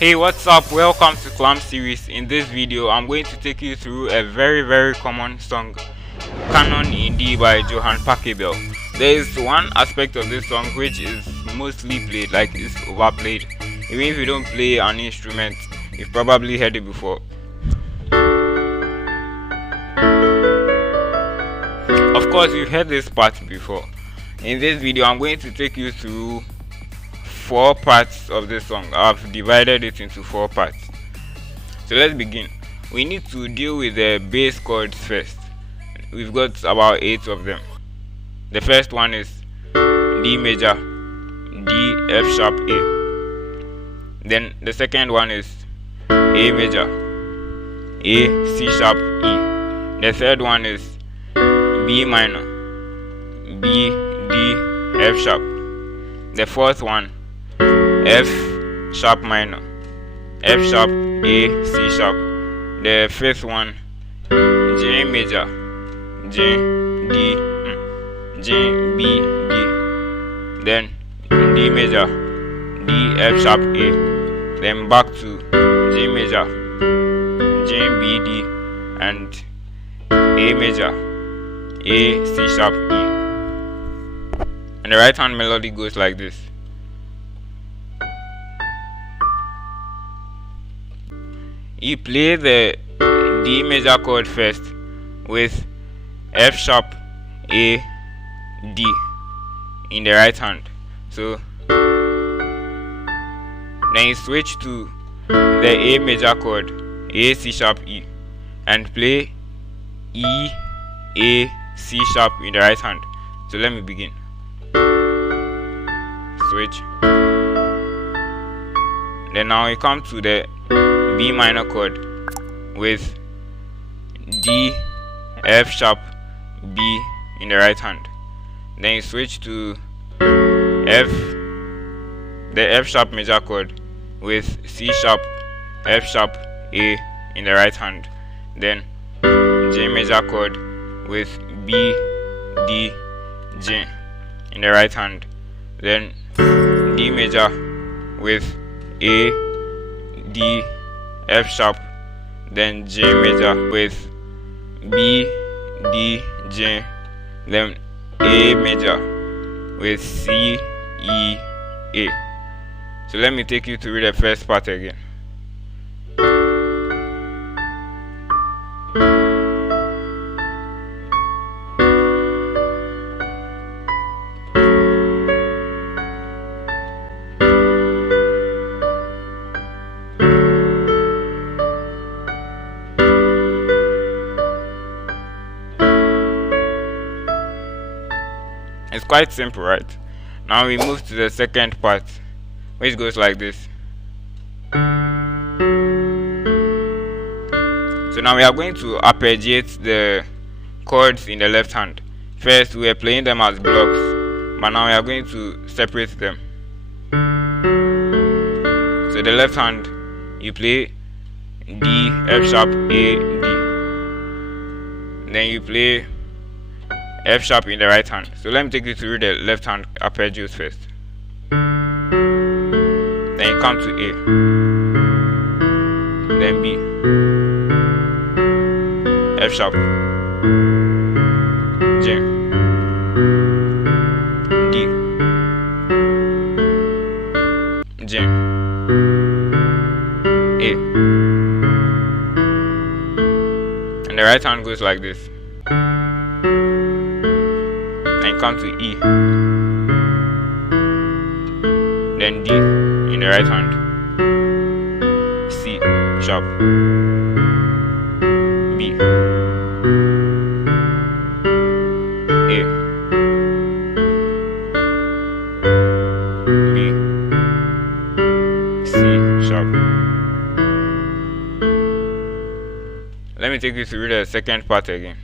Hey, what's up? Welcome to Clam series. In this video I'm going to take you through a very common song, Canon in D by Johann Pachelbel. There is one aspect of this song which is mostly played, like it's overplayed. Even if you don't play an instrument, you've probably heard it before. Of course you've heard this part before. In this video I'm going to take you through 4 parts of this song. I've divided it into 4 parts. So let's begin. We need to deal with the bass chords first. We've got about 8 of them. The first one is D major, D, F sharp, A. Then the second one is A major, A, C sharp, E. The third one is B minor, B, D, F sharp. The fourth one, F sharp minor, F sharp, A, C sharp. The fifth one, J major, J, D, J, B, D. Then D major, D, F sharp, A. Then back to J major, J, B, D, and A major, A, C sharp, E. And the right hand melody goes like this. You play the D major chord first with F sharp, A, D in the right hand. So then you switch to the A major chord, A, C sharp, E, and play E, A, C sharp in the right hand. So let me begin. Switch. Then now you come to the B minor chord with D, F sharp, B in the right hand. Then you switch to F, the F sharp major chord with C sharp, F sharp, A in the right hand. Then J major chord with B, D, J in the right hand. Then D major with A, D, F sharp, then J major with B, D, J, then A major with C, E, A. So let me take you through the first part again. It's quite simple, right? Now we move to the second part, which goes like this. So now we are going to arpeggiate the chords in the left hand. First we were playing them as blocks, but now we are going to separate them. So the left hand, you play D, F sharp, A, D. Then you play F sharp in the right hand. So let me take you through the left hand arpeggios first. Then you come to A, then B, F sharp, J, D, J, A. And the right hand goes like this. Then come to E, then D in the right hand, C sharp, B, A, B, C sharp. Let me take you through the second part again.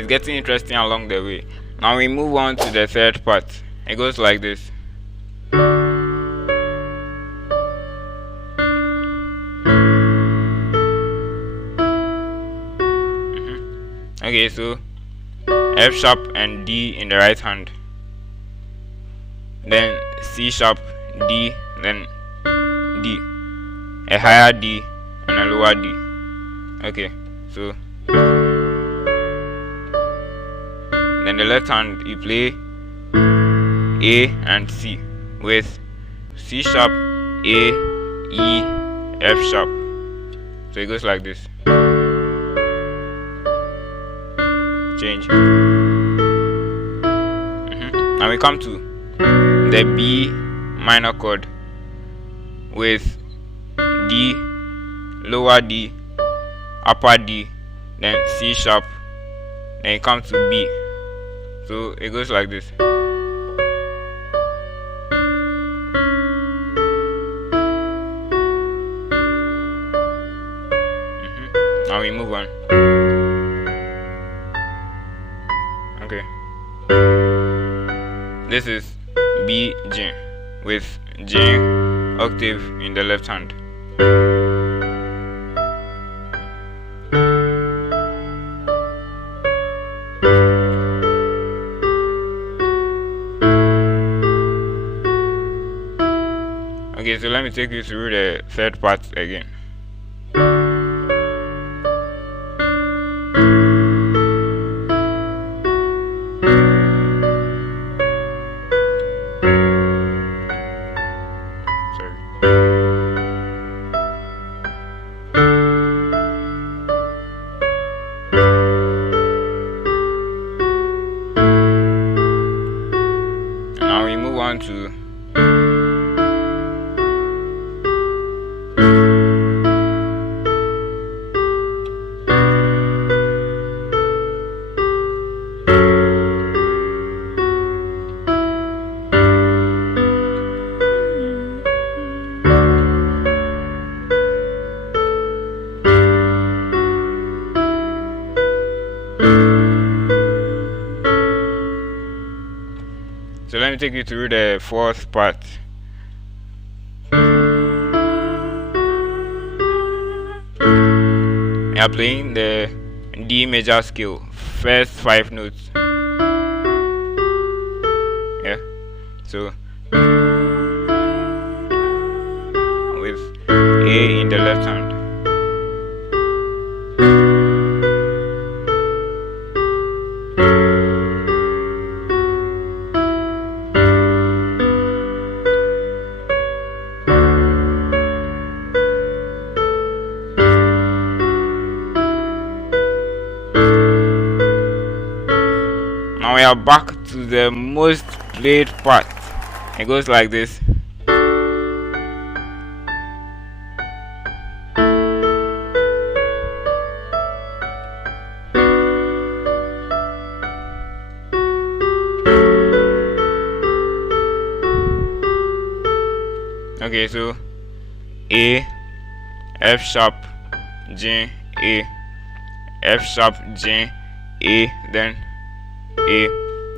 It's getting interesting along the way. Now we move on to the third part. It goes like this. Okay, so F sharp and D in the right hand, then C sharp, D, then D, a higher D and a lower D. Okay, so then the left hand you play A and C with C sharp, A, E, F sharp. So it goes like this. Change. Now we come to the B minor chord with D, lower D, upper D, then C sharp, then it comes to B. So it goes like this. Now we move on. Okay. This is B G with G octave in the left hand. Okay, so let me take you through the third part again. Now we move on to So let me take you through the fourth part. We are playing the D major scale, first 5 notes. Yeah. So with A in the left hand. Now we are back to the most played part. It goes like this. Okay, so A, F sharp, G, A, F sharp, G, A, then A.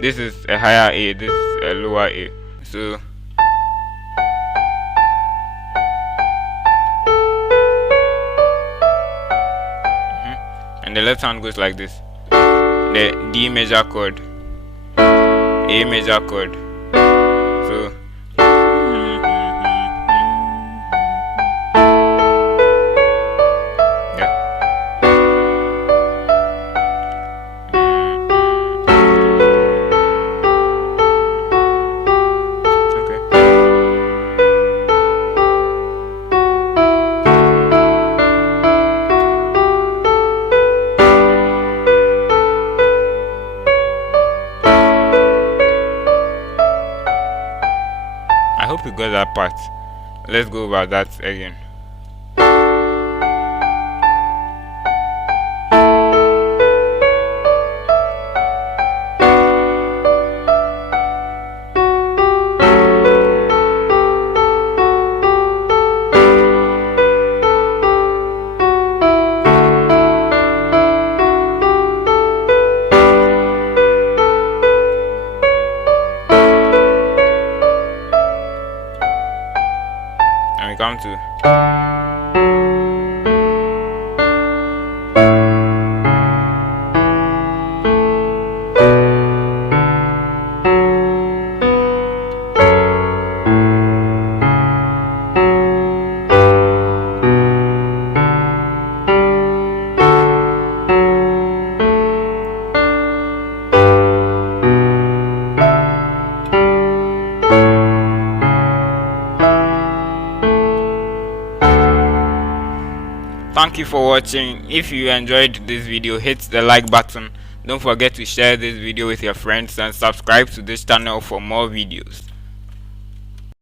This is a higher A, this is a lower A. So and the left hand goes like this. The D major chord, A major chord. So I hope you got that part. Let's go over that again. come to. Thank you for watching. If you enjoyed this video, hit the like button. Don't forget to share this video with your friends and subscribe to this channel for more videos.